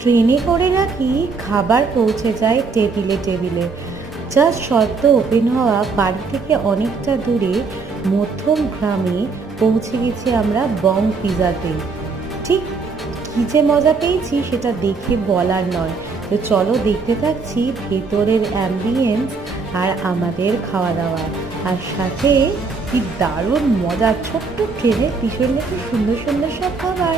ট্রেনে করে নাকি খাবার পৌঁছে যায় টেবিলে টেবিলে। জাস্ট সদ্য ওপেন হওয়া বাড়ি থেকে অনেকটা দূরে মধ্যম গ্রামে পৌঁছে গেছি আমরা বং পিজাতে। ঠিক কী যে মজা পেয়েছি সেটা দেখে বলার নয়। তো চলো দেখতে থাকছি ভেতরের অ্যাম্বিয়েন্স আর আমাদের খাওয়া দাওয়া। আর সাথে কি দারুণ মজা, ছোট্ট ট্রেনের পিছনে কি সুন্দর সুন্দর সব খাবার।